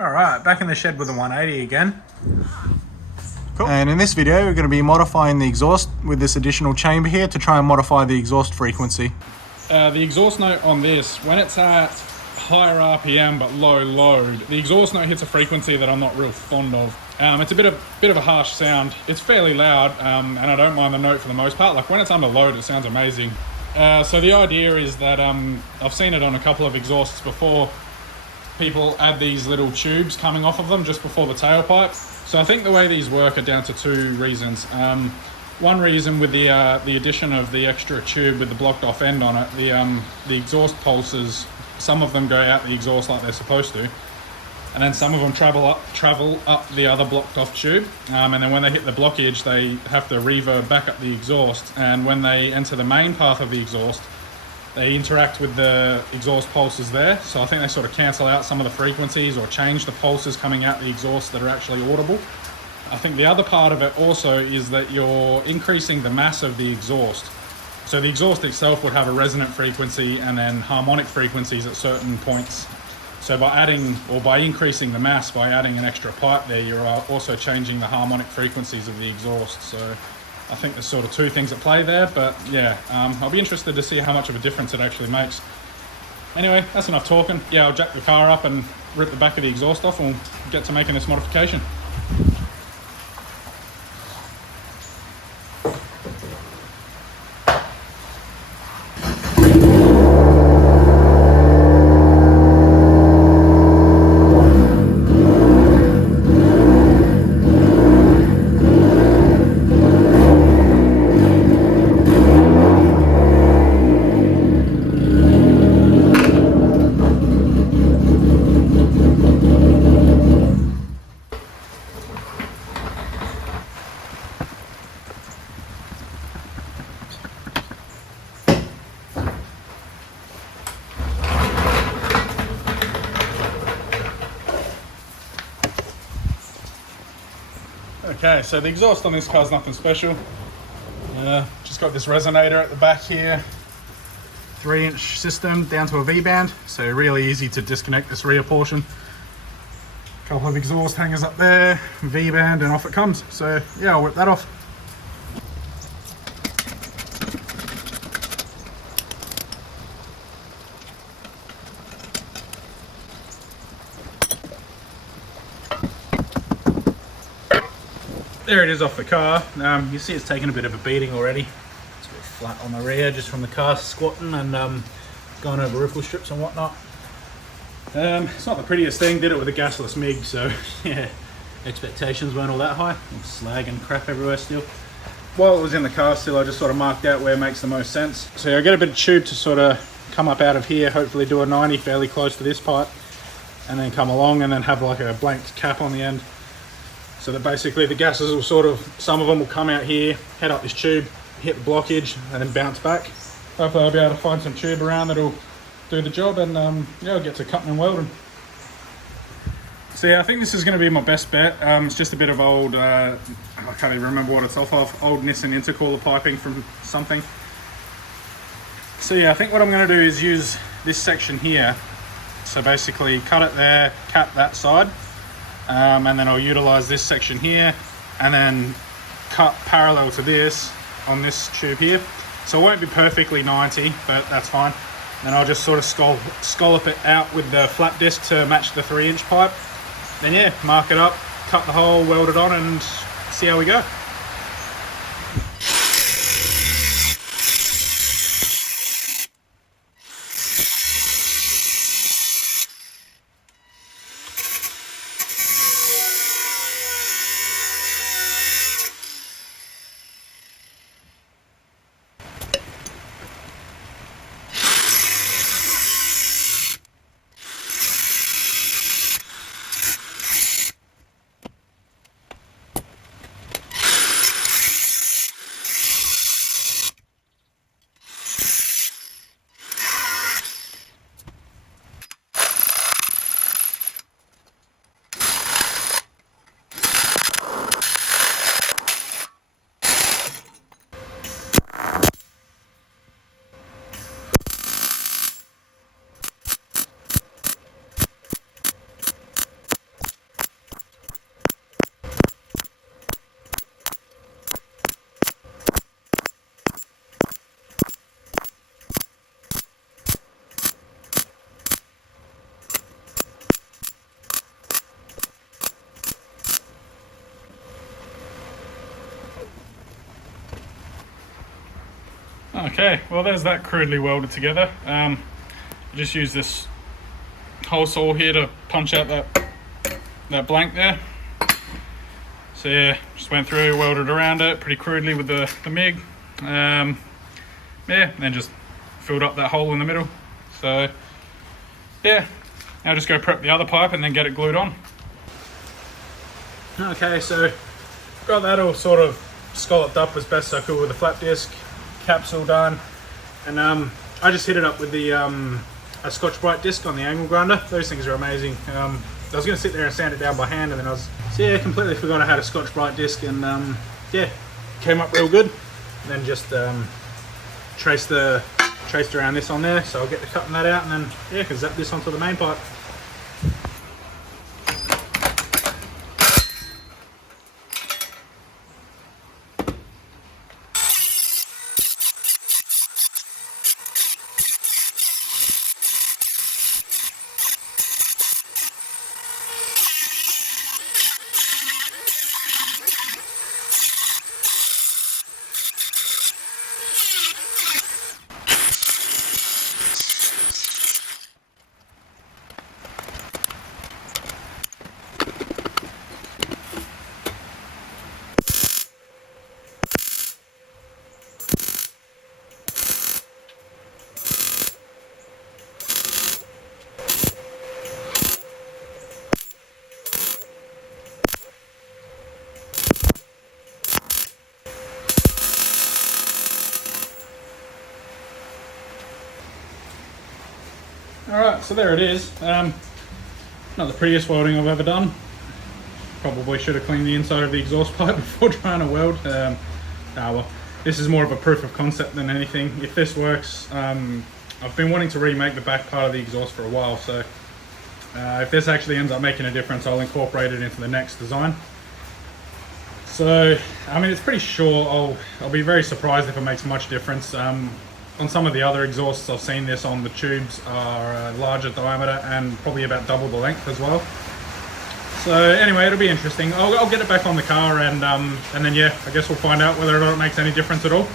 Alright, back in the shed with the 180 again. Cool. And in this video we're going to be modifying the exhaust with this additional chamber here to try and modify the exhaust frequency. The exhaust note on this, when it's at higher RPM but low load, the exhaust note hits a frequency that I'm not real fond of. It's a bit of a harsh sound. It's fairly loud, and I don't mind the note for the most part. Like when it's under load, it sounds amazing. So the idea is that I've seen it on a couple of exhausts before. People add these little tubes coming off of them just before the tailpipe. So I think the way these work are down to two reasons. One reason with the addition of the extra tube with the blocked off end on it, the exhaust pulses, some of them go out the exhaust like they're supposed to, and then some of them travel up the other blocked off tube, and then when they hit the blockage they have to reverb back up the exhaust, and when they enter the main path of the exhaust they interact with the exhaust pulses there. So I think they sort of cancel out some of the frequencies or change the pulses coming out the exhaust that are actually audible. I think the other part of it also is that you're increasing the mass of the exhaust. So the exhaust itself would have a resonant frequency and then harmonic frequencies at certain points. So by increasing the mass, by adding an extra pipe there, you're also changing the harmonic frequencies of the exhaust. So I think there's sort of two things at play there, but yeah, I'll be interested to see how much of a difference it actually makes. Anyway, that's enough talking. Yeah, I'll jack the car up and rip the back of the exhaust off and we'll get to making this modification. Okay, so the exhaust on this car is nothing special. Just got this resonator at the back here, 3-inch system down to a V-band, so really easy to disconnect this rear portion. Couple of exhaust hangers up there, V-band, and off it comes. So yeah, I'll whip that off. There it is off the car. You see it's taken a bit of a beating already. It's a bit flat on the rear just from the car squatting and going over ripple strips and whatnot. It's not the prettiest thing, did it with a gasless MIG, so yeah, expectations weren't all that high. Slag and crap everywhere still. While it was in the car still, I just sort of marked out where it makes the most sense. So I get a bit of tube to sort of come up out of here, hopefully do a 90 fairly close to this pipe, and then come along and then have like a blank cap on the end. So that basically the gases will some of them will come out here, head up this tube, hit the blockage, and then bounce back. Hopefully I'll be able to find some tube around that'll do the job, and yeah, I'll get to cutting and welding. So yeah, I think this is going to be my best bet. It's just a bit of old, I can't even remember what it's off of, old Nissan intercooler piping from something. So yeah, I think what I'm going to do is use this section here. So basically cut it there, cap that side. And then I'll utilize this section here and then cut parallel to this on this tube here. So it won't be perfectly 90, but that's fine. Then I'll just sort of scallop it out with the flat disc to match the 3-inch pipe. Then yeah, mark it up, cut the hole, weld it on, and see how we go. Okay, well there's that crudely welded together. I just use this hole saw here to punch out that blank there. So yeah, just went through, welded around it pretty crudely with the MIG. Yeah, and then just filled up that hole in the middle. So yeah, now just go prep the other pipe and then get it glued on. Okay, so got that all sort of scalloped up as best I could with the flap disc, capsule done, and I just hit it up with the a Scotch-Brite disc on the angle grinder. Those things are amazing. I was going to sit there and sand it down by hand, and then completely forgot I had a Scotch-Brite disc, and yeah, came up real good. And then just traced around this on there, so I'll get to cutting that out, and then yeah, can zap this onto the main pipe. Alright, so there it is. Not the prettiest welding I've ever done. Probably should have cleaned the inside of the exhaust pipe before trying to weld. Well, this is more of a proof of concept than anything. If this works, I've been wanting to remake the back part of the exhaust for a while, so if this actually ends up making a difference, I'll incorporate it into the next design. So, I mean, it's pretty sure I'll be very surprised if it makes much difference. On some of the other exhausts I've seen this on, the tubes are larger diameter and probably about double the length as well. So anyway, it'll be interesting. I'll get it back on the car, and then yeah, I guess we'll find out whether or not it makes any difference at all.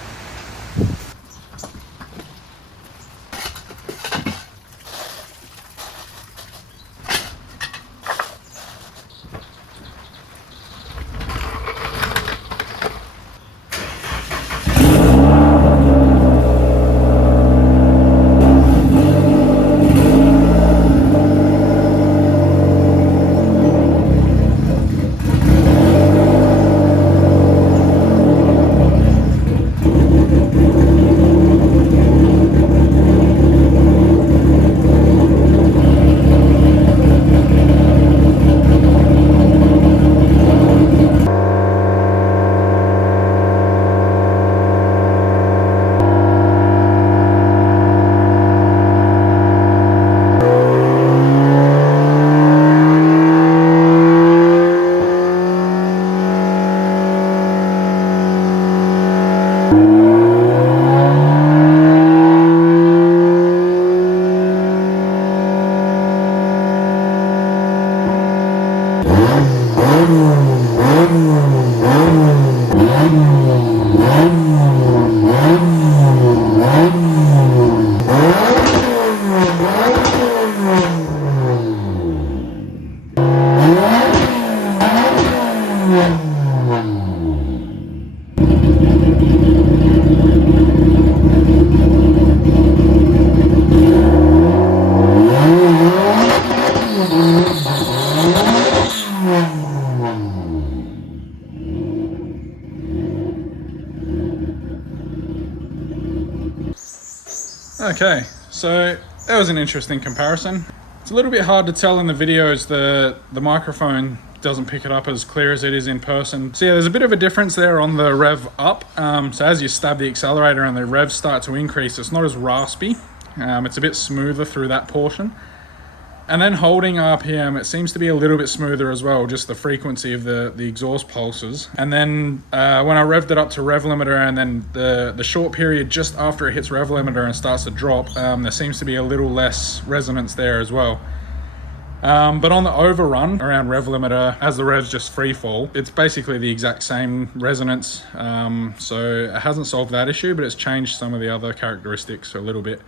Okay, so that was an interesting comparison. It's a little bit hard to tell in the videos. The microphone doesn't pick it up as clear as it is in person. So yeah, there's a bit of a difference there on the rev up. So as you stab the accelerator and the revs start to increase, it's not as raspy. It's a bit smoother through that portion. And then holding RPM, it seems to be a little bit smoother as well, just the frequency of the exhaust pulses. And then when I revved it up to rev limiter, and then the short period just after it hits rev limiter and starts to drop, there seems to be a little less resonance there as well. But on the overrun around rev limiter, as the revs just free fall, it's basically the exact same resonance. So it hasn't solved that issue, but it's changed some of the other characteristics a little bit.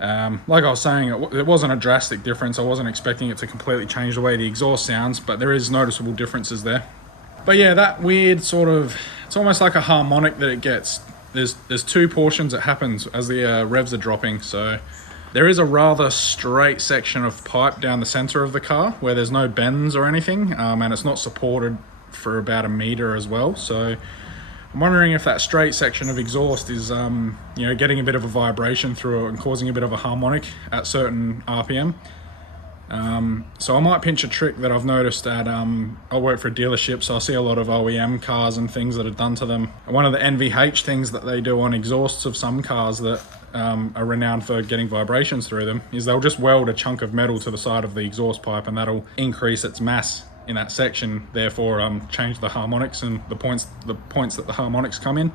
Like I was saying, it wasn't a drastic difference. I wasn't expecting it to completely change the way the exhaust sounds, but there is noticeable differences there. But yeah, that weird sort of, it's almost like a harmonic that it gets. There's two portions that happens as the revs are dropping. So there is a rather straight section of pipe down the center of the car where there's no bends or anything, and it's not supported for about 1 meter as well. So I'm wondering if that straight section of exhaust is, you know, getting a bit of a vibration through it and causing a bit of a harmonic at certain RPM. So I might pinch a trick that I've noticed at, I work for a dealership, so I see a lot of OEM cars and things that are done to them. One of the NVH things that they do on exhausts of some cars that are renowned for getting vibrations through them is they'll just weld a chunk of metal to the side of the exhaust pipe, and that'll increase its mass in that section, therefore change the harmonics and the points that the harmonics come in.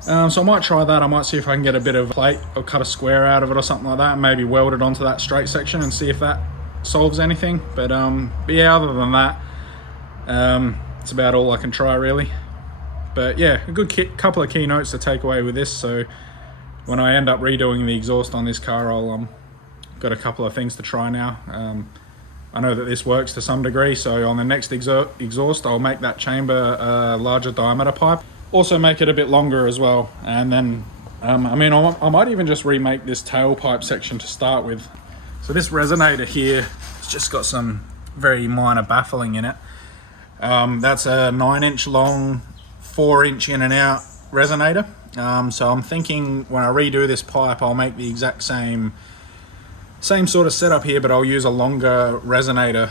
So I might try that. I might see if I can get a bit of plate or cut a square out of it or something like that, and maybe weld it onto that straight section and see if that solves anything. But yeah, other than that, it's about all I can try really. But yeah, a good couple of key notes to take away with this. So when I end up redoing the exhaust on this car, I'll got a couple of things to try now. I know that this works to some degree, so on the next exhaust I'll make that chamber a larger diameter pipe. Also make it a bit longer as well, and then I mean I might even just remake this tailpipe section to start with. So this resonator here has just got some very minor baffling in it. That's a 9-inch long, 4-inch in and out resonator. So I'm thinking when I redo this pipe I'll make the exact same sort of setup here, but I'll use a longer resonator,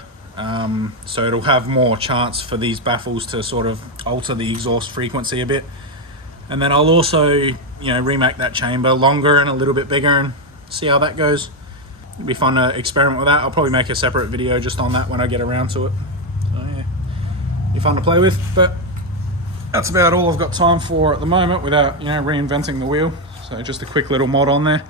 so it'll have more chance for these baffles to sort of alter the exhaust frequency a bit. And then I'll also, you know, remake that chamber longer and a little bit bigger and see how that goes. It'll be fun to experiment with that. I'll probably make a separate video just on that when I get around to it. So yeah, be fun to play with. But that's about all I've got time for at the moment without, you know, reinventing the wheel. So just a quick little mod on there.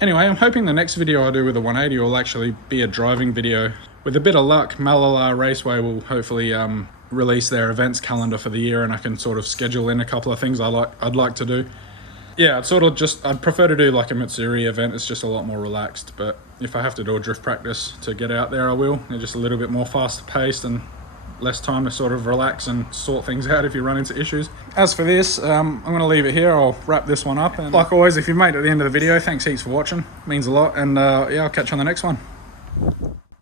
Anyway, I'm hoping the next video I do with the 180 will actually be a driving video. With a bit of luck, Malala Raceway will hopefully release their events calendar for the year, and I can sort of schedule in a couple of things I'd like to do. Yeah, I'd prefer to do like a Matsuri event. It's just a lot more relaxed, but if I have to do a drift practice to get out there, I will. They're just a little bit more faster paced and less time to sort of relax and sort things out if you run into issues. As for this, I'm going to leave it here. I'll wrap this one up, and like always, if you've made it to the end of the video, thanks heaps for watching. It means a lot, and yeah, I'll catch you on the next one.